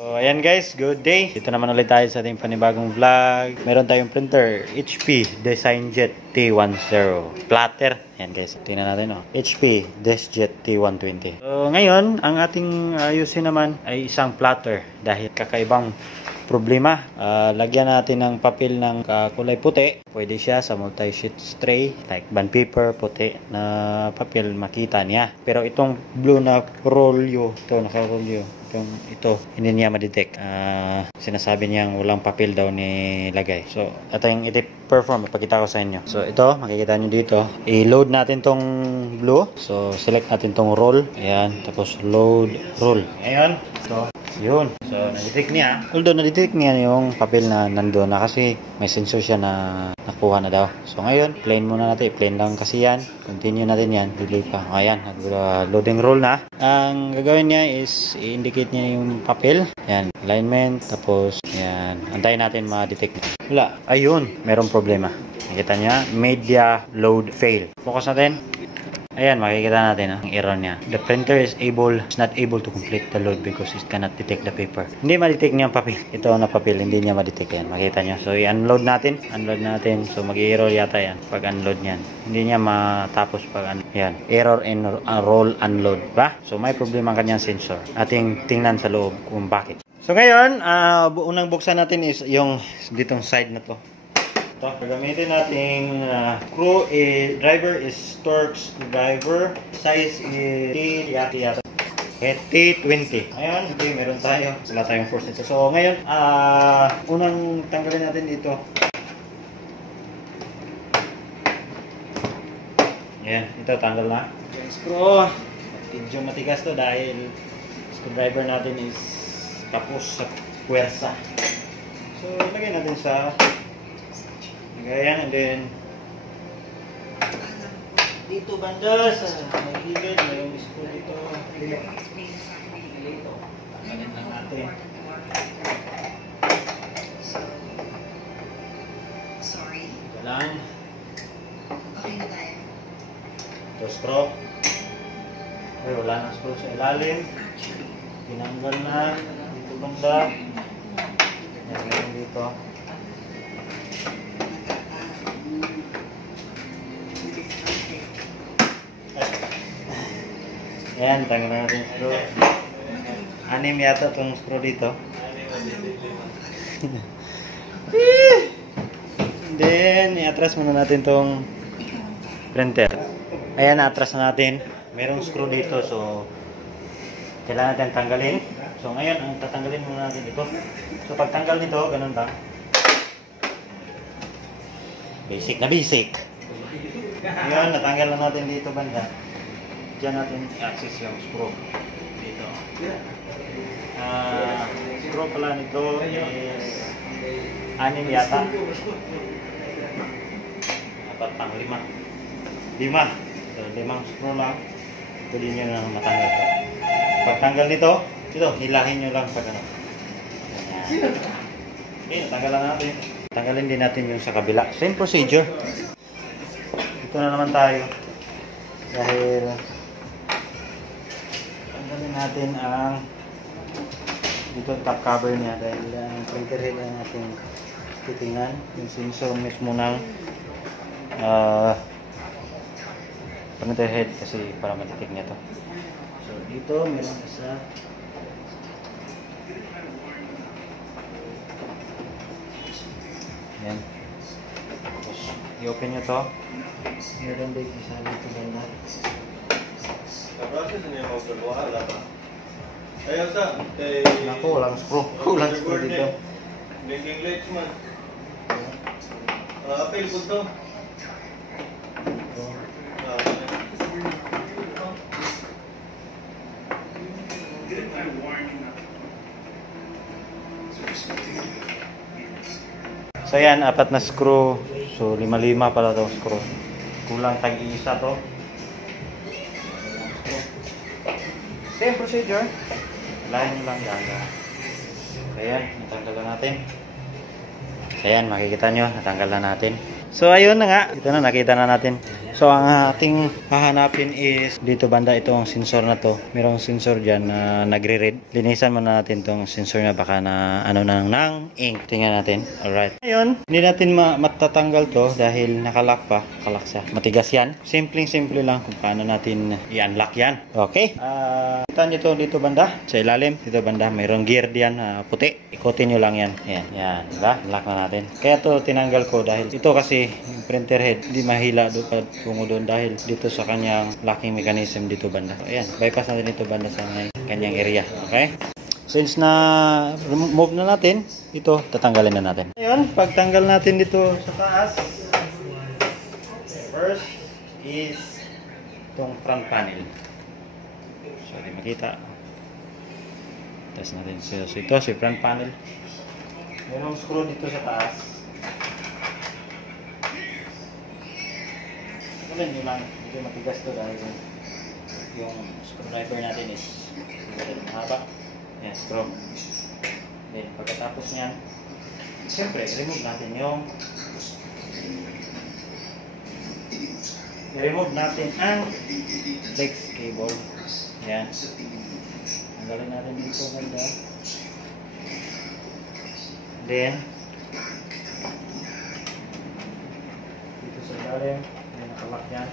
So, ayan guys, good day. Dito naman ulit tayo sa ating panibagong vlog. Meron tayong printer, HP DesignJet T10 Platter. Ayan guys, tingnan natin HP DesignJet T120. So, ngayon, ang ating ayusin naman ay isang platter dahil kakaibang problema. Lagyan natin ng papel ng kulay puti. Pwede siya sa multi-sheet tray, like bond paper, puti na papel, makita niya. Pero itong blue na rolyo, ito, hindi niya ma-detect. Sinasabi niyang walang papel daw nilagay. So, ito yung iti-perform. Ipakita ko sa inyo. So, ito, makikita nyo dito. I-load natin tong blue. So, select natin tong roll. Ayan. Tapos, load, roll. Ayan. So, yun. So, na-detect niya. Although, na-detect niya yung papel na nandoon na kasi may sensor siya na nakuha na daw. So, ngayon, plain muna natin. Plain lang kasi yan. Continue natin yan. Delay pa. Ayan. Loading roll na. Ang gagawin niya is i-indicate niya yung papel. Yan. Alignment. Tapos, yan. Antayin natin ma-detect. Wala. Ayun. Merong problema. Nakita niya. Media load fail. Focus natin. Ayan, makikita natin ang error niya. The printer is not able to complete the load because it cannot detect the paper. Hindi ma-detect niya ang papel. Ito na papel, hindi niya ma-detect yan. Makita niyo. So, i-unload natin. Unload natin. So, mag-error yata yan pag unload niyan. Hindi niya matapos pag yan. Error in roll unload. Ba? So, may problema ang kanyang sensor. Ating tingnan sa loob kung bakit. So, ngayon, unang buksan natin is yung ditong side na to. Ito, gagamitin nating screw. Driver is Torx driver. Size is T20. Ngayon, meron tayo. Wala tayong force nito. So, ngayon, unang tanggalin natin dito. Ayan, ito tanggal na. Yung screw, medyo matigas to dahil screwdriver natin is tapos sa puwersa. So, ilagay natin sa ganyan, and then dito banda sa may gilid, may screw dito. Tanggalin lang natin. Sorry. Ito lang. Okay na tayo. Ito screw. Ay, wala nang screw sa ilalim. Tinanggal na. Dito banda. Yan dito. Ayan, tanggal natin yung screw. 6 yata itong screw dito. Then, i-atras muna natin itong printer. Ayan, na-atras na natin. Merong screw dito, so kailangan natin tanggalin. So, ngayon, ang tatanggalin muna natin ito. So, pagtanggal nito, ganun lang. Basic na basic. Ayan, natanggal na natin dito banda. Diyan natin i-access yung screw dito. Screw pala nito is 6 yata. 4 pang 5. 5. So 5 screw lang. Pwede nyo na matanggal ito. Pagtanggal nito, ito, hilahin nyo lang pag ano. Okay, natanggal na natin. Tanggalin din natin yung sa kabila. Same procedure. Dito na naman tayo. Dahil tanggalin natin ang dito top cover niya dahil ang printer head ang ating titingnan yung sensor mismo ng printer head kasi para ma-detect niya to. So dito meron isa. Yan. Tapos i-open nyo to. Meron din isa dito banda. Naku, walang screw. Walang screw dito. Blinking lights man. Apel po to. So yan, 4 na screw. So 5 pala to screw. Kulang tag-iisa to. Same procedure. Lahin nyo lang gaga. Ayan, natanggal na natin. Ayan, makikita nyo, natanggal na natin. So ayun na nga, ito na, nakita na natin. So, ang ating hahanapin is dito banda itong sensor na to. Merong sensor dyan na nagre-read. Linisan muna natin tong sensor na baka na ano ng ink. Tingnan natin. Alright. Ngayon, hindi natin matatanggal to dahil nakalock pa. Kalak siya. Matigas yan. Simple lang kung paano natin i-unlock yan. Okay. Kita nyo to dito banda. Sa ilalim. Dito banda. Mayroong gear diyan puti. Ikutin nyo lang yan. Yan. Diba? Unlock na natin. Kaya to tinanggal ko dahil ito kasi yung printer head hindi mahila tungo doon dahil dito sa kanyang locking mechanism dito banda. So, ayan, bypass natin ito banda sa kanyang area. Okay? Since na remove na natin, ito tatanggalin na natin. Ngayon, pagtanggal natin dito sa taas, first is itong front panel. So, di makita. Test natin. So ito si front panel. Mayroong screw dito sa taas. Kunin nyo lang, medyo matigas to dahil yung screwdriver natin is mahaba. Yan, screw. Then, pagkatapos nyan, siyempre, remove natin yung i-remove natin ang flex cable. Yan. Tanggalin natin dito banda. Then, dito sa ilalim. Nakalak yan.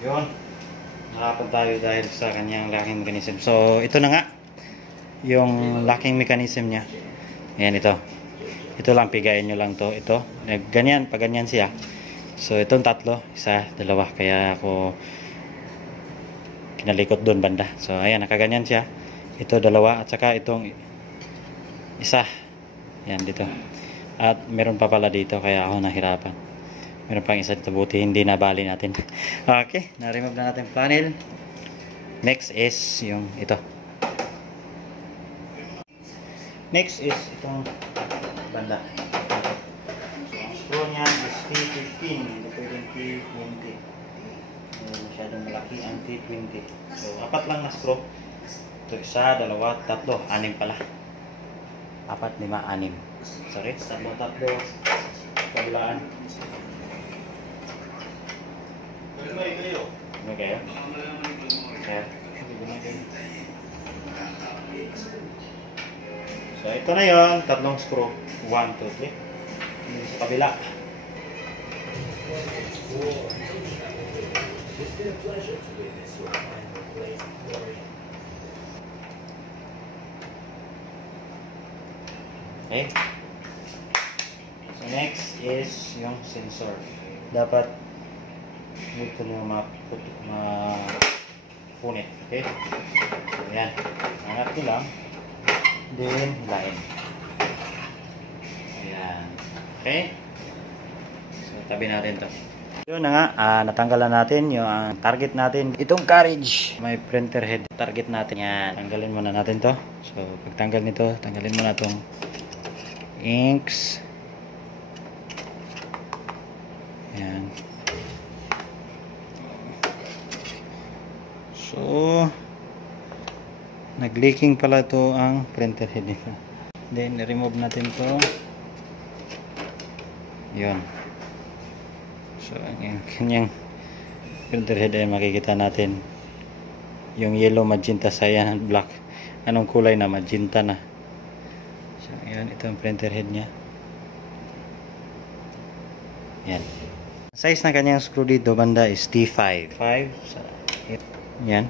Yun. Nakapan tayo dahil sa kanyang locking mechanism. So, ito na nga. Yung locking mechanism niya. Ayan ito. Ito lang, pigain nyo lang to. Ito. Ganyan, pag ganyan siya. So, itong tatlo. Isa, dalawa. Kaya ako kinalikot doon banda. So, ayan, nakaganyan siya. Ito, dalawa. At saka itong isa. Ayan, dito. At meron pa pala dito. Kaya ako nahirapan. Meron pang isa dito. Buti, hindi nabali natin. Okay. Na-remove na natin panel. Next is yung ito. Next is itong banda. So, ang screw niya is T15. Hindi pwedeng T20. Masyadong malaki ang T20. So, 4 lang na screw. Ito isa, dalawa, tatlo. 6 pala. 4, 5, 6. Sorry, tatlo. Kabilaan. Ano kayo? Kaya, so, ito na yun. 3 screw. 1, 2, 3. Yung sa kabila. Okay. So, next is yung sensor. Dapat dito nyo mapunit. Okay? So, yan. Angat nyo lang. Then, hilain. Ayan. Okay? So, tabi natin to. Yun na nga, natanggalan natin yung target natin. Itong carriage, may printer head. Target natin yan. Tanggalin muna natin to. So, pagtanggal nito, tanggalin muna itong inks. Ayan. So, nag-leaking pala to ang printer head nito. Then, remove natin to. Yun. So, ang kanyang printer head ay makikita natin yung yellow, magenta, cyan, black. Anong kulay na? Magenta na. So, yun. Ito ang printer head niya. Yan. Size na kanyang screw dito banda is T5. 5. Yan.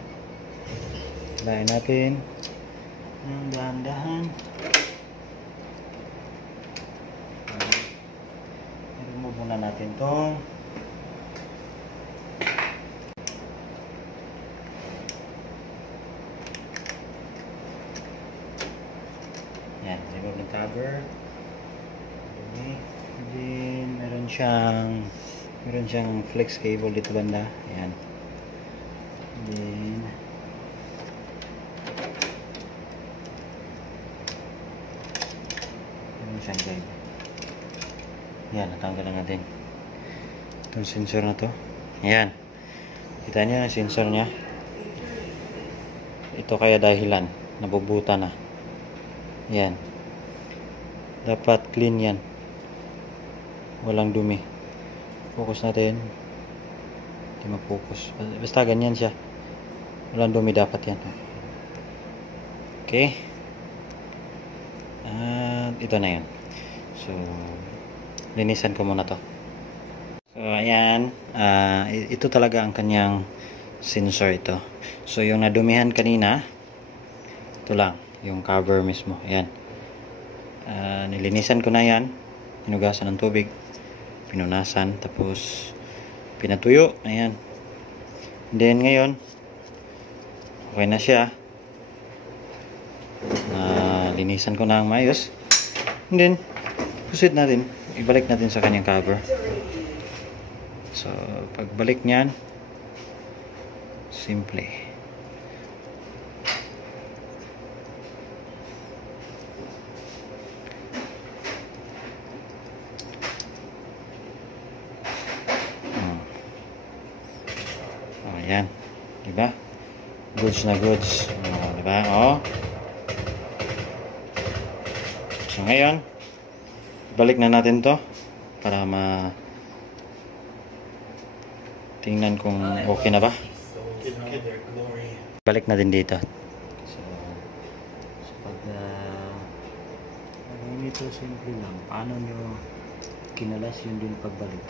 Lain natin. Dahan-dahan. I-remove muna natin to. Yan. Remove ng cover. Then, meron siyang flex cable dito banda. Yan. Then, siya guys. Yan, natanggal na natin itong sensor na to. Ayan, kita niyo yung sensor niya. Ito kaya dahilan nabubuta na. Yan, dapat clean yan, walang dumi. Focus natin. Hindi mag-focus, basta ganyan siya, walang dumi dapat yan. Okay, at ito na yun. So linisan ko muna to. So ayan, ito talaga ang kanyang sensor ito. So yung nadumihan kanina, ito lang yung cover mismo. Ayan, nilinisan ko na yan, hinugasan ng tubig, pinunasan, tapos pinatuyo. Ayan, then ngayon okay na siya. Linisan ko na ang maayos, and then proceed natin, ibalik natin sa kanyang cover. So pagbalik niyan, simple. Ayan, diba? Goods na goods. Diba? Oh. So ngayon, balik na natin to para tingnan kung okay na ba. Balik na din dito. So pag ito simple lang, paano nyo kinalas yun din pagbalik.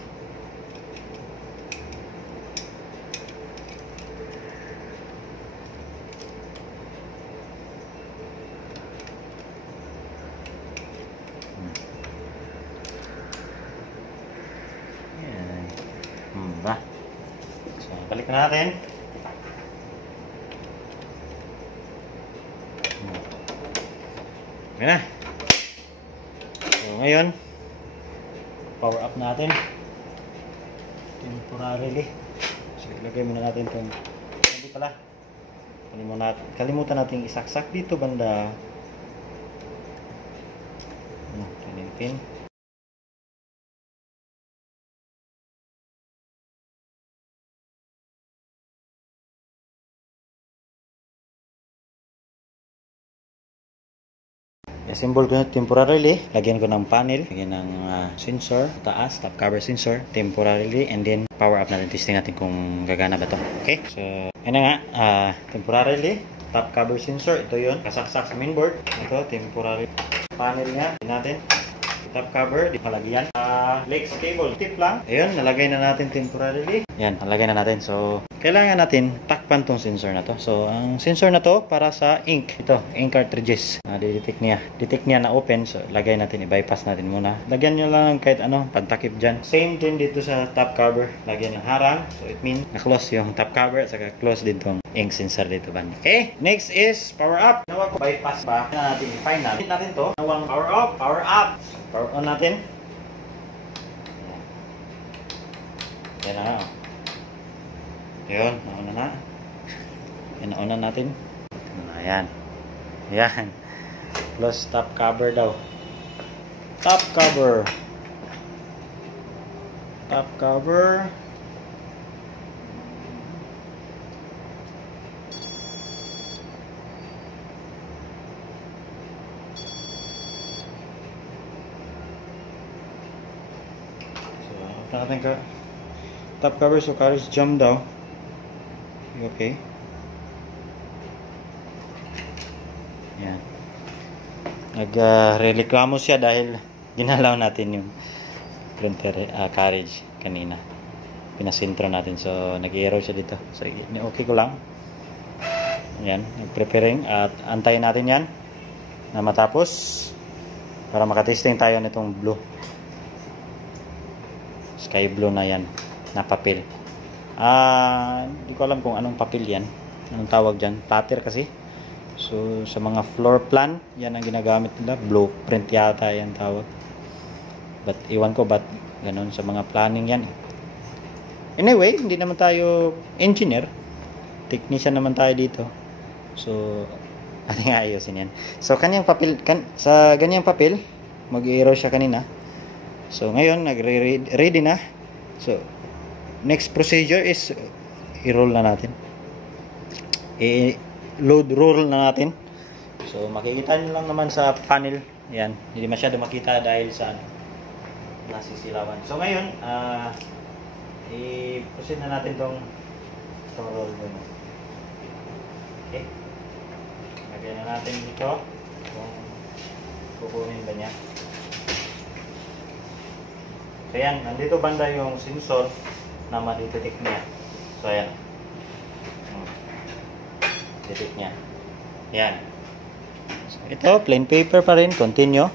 Ba? So, balik na natin. Okay na. So, ngayon, power up natin. Temporarily. So, ilagay muna natin itong, hindi pala. Kalimutan natin isaksak dito banda. Pin. Assemble ko na temporarily. Lagyan ko ng panel, lagyan ng sensor, taas, top cover sensor, temporarily, and then power up natin. Testing natin kung gagana ba ito. Okay? So, yun na nga, temporarily, top cover sensor, ito yun. Kasaksak sa mainboard. Ito, temporary panel niya. Natin. Top cover, di palagyan. Legs cable, tip lang. Ayun, nalagay na natin temporarily. Yan, nalagay na natin. So, kailangan natin takpan tong sensor na to. So, ang sensor na to para sa ink. Ito, ink cartridges. Detect niya. Detect niya na open. So, lagay natin, i-bypass natin muna. Lagyan nyo lang kahit ano, pantakip dyan. Same din dito sa top cover. Lagyan ng harang. So, it means na-close yung top cover. Saka close din tong ink sensor dito ba. Okay, next is power up. Nawa ko bypass ba na natin final. Hit natin to. Nawang power up. Power up. Power on natin. Yan na. Yun, nauna na. Yan, nauna natin. Ayan. Ayan. Plus top cover daw. Top cover. Top cover. So, natin ka. Top cover, so carriage jump daw. Okay. Yan. Nag-reklamo siya dahil dinalaw natin yung printer carriage kanina. Pinasintro natin. So, nag-error siya dito. So, okay ko lang. Yan. Nag-preparing. At antayin natin yan na matapos para makatesting tayo nitong blue. Sky blue na yan. Na papel. Hindi ko alam kung anong papel yan. Anong tawag dyan? Platter kasi. So, sa mga floor plan, yan ang ginagamit nila. Blueprint yata yan tawag. But, iwan ko ba't ganun sa mga planning yan. Anyway, hindi naman tayo engineer. Technician naman tayo dito. So, ating ayusin yan. So, kanyang papel, sa ganyang papel, mag-error siya kanina. So ngayon ready na. So next procedure is i-roll na natin. Roll na natin. So makikita nyo lang naman sa panel. Yan, hindi masyado makita dahil sa nasisilawan. So ngayon, i-proceed na natin tong roll muna. Okay. Lagyan na natin dito kung kukunin ba niya. So yan, nandito banda yung sensor na madidetect niya. So ayan. Detect niya. Yan. So, ito, plain paper pa rin. Continue.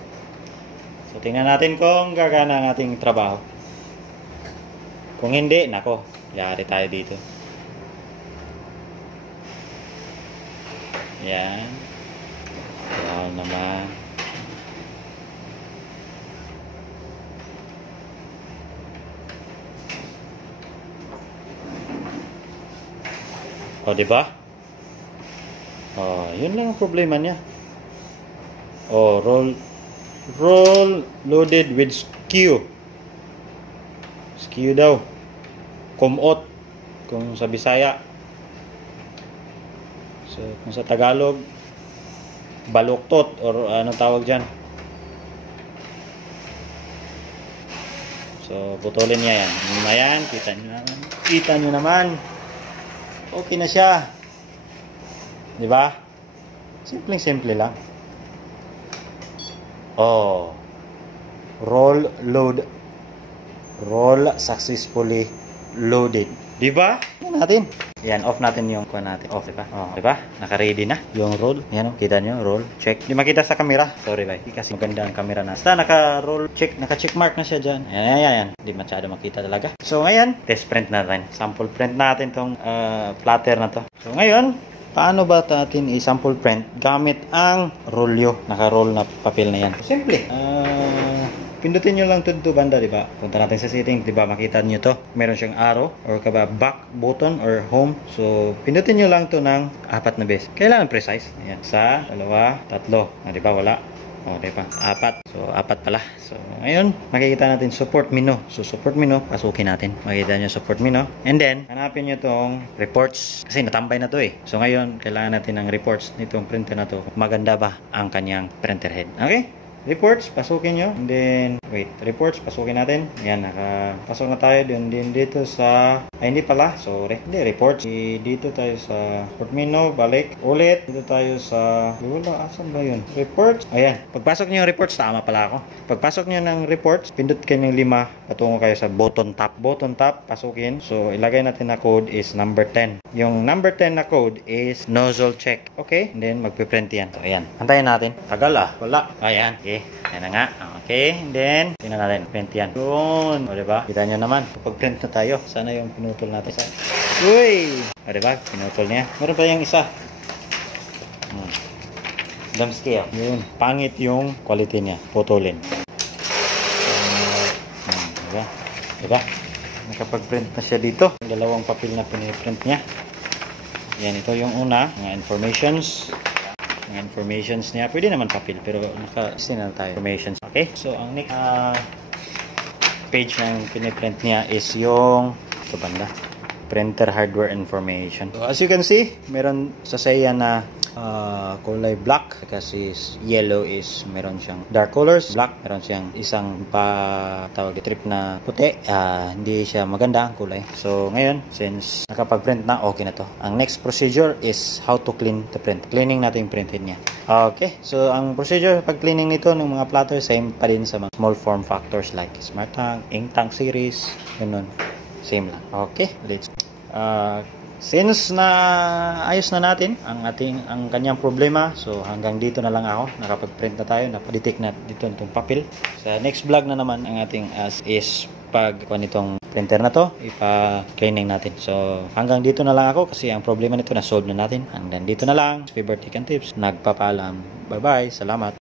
So tingnan natin kung gagana ang ating trabaho. Kung hindi, nako, yari tayo dito. Yan. Wow naman. O, diba? O, yun lang ang problema niya. O, roll loaded with skew. Skew daw. Kumot. Kung sa Bisaya. So, kung sa Tagalog, baluktot or anong tawag dyan. So, putulin niya yan. Ayan, kita nyo naman. Kita nyo naman. Okay na siya. Diba? Simple lang. Oh. Roll successfully loaded. Diba? Yan natin. Yan, off natin yung kuha natin. Off, diba? Oh, diba? Naka-ready na yung roll. Yan, kita nyo, roll, check. Di makita sa camera. Sorry, bye. Kasi maganda ang camera na. Basta naka-roll, check, naka-check mark na siya dyan. Ayan. Di masyado makita talaga. So, ngayon, test print natin. Sample print natin tong platter na to. So, ngayon, paano ba natin i-sample print gamit ang rolyo? Naka-roll na papel na yan. Simple. Pindutin nyo lang to banda, diba? Punta natin sa setting, diba? Makita nyo to. Meron siyang arrow or kaba back button or home. So, pindutin nyo lang to ng 4 na beses. Kailangan precise. Ayan. 1, 2, 3. Diba? Wala. O, diba? 4. So, 4 pala. So, ngayon, makikita natin support menu. So, support menu, pasukin natin. Makikita nyo support menu. And then, hanapin nyo tong reports. Kasi natambay na to eh. So, ngayon, kailangan natin ng reports nitong printer na to. Maganda ba ang kanyang printer head? Okay? Reports, pasukin nyo. And then, reports, pasukin natin. Ayan, nakapasok na tayo din dito sa, hindi pala, sorry. Hindi, reports. Dito tayo sa report menu, balik. Ulit, dito tayo sa, wala, asan ba yun? Reports. Ayan, pagpasok nyo yung reports, tama pala ako. Pagpasok nyo ng reports, pindot kayo ng 5, patungo kayo sa button top. Button top, pasukin. So, ilagay natin na code is number 10. Yung number 10 na code is nozzle check. Okay? And then, magpiprint yan. So, ayan. Antayin natin. Tagal wala. Ayan. Okay. Ayan na nga. Okay. And then, tingnan natin. Print yan. Yun. O, diba? Kita nyo naman. Pag-print na tayo. Sana yung pinutol natin sa... Uy! O, diba? Pinutol niya. Meron pa yung isa. Damski ah. Yun. Pangit yung quality niya. Putulin. Diba? Diba? Nakapag-print na siya dito. Yung dalawang papel na piniprint niya. Yan. Ito yung una. Mga informations niya. Pwede naman papel, pero naka-sinal tayo. Informations. Okay? So, ang next page ng piniprint niya is yung ito banda. Printer hardware information. So, as you can see, meron sa saya na kulay black kasi yellow is meron siyang dark colors. Black, meron siyang isang tawag trip na puti. Hindi siya maganda ang kulay. So ngayon, since nakapag-print na, okay na to. Ang next procedure is how to clean the print. Cleaning natin yung printhead niya. Okay, so ang procedure pag cleaning nito ng mga platter, same pa din sa mga small form factors like Smart Tank, Ink Tank series, ganun. Same lang. Okay, let's since na ayos na natin ang kanyang problema, so hanggang dito na lang ako. Nakapag-print na tayo, napadetect na dito itong papel. Sa next vlog na naman ang ating is pag nitong printer na to, ipa-cleaning natin. So hanggang dito na lang ako kasi ang problema nito na solve na natin. Hanggang dito na lang. Favorite Tech and Tips, nagpapaalam. Bye bye, salamat.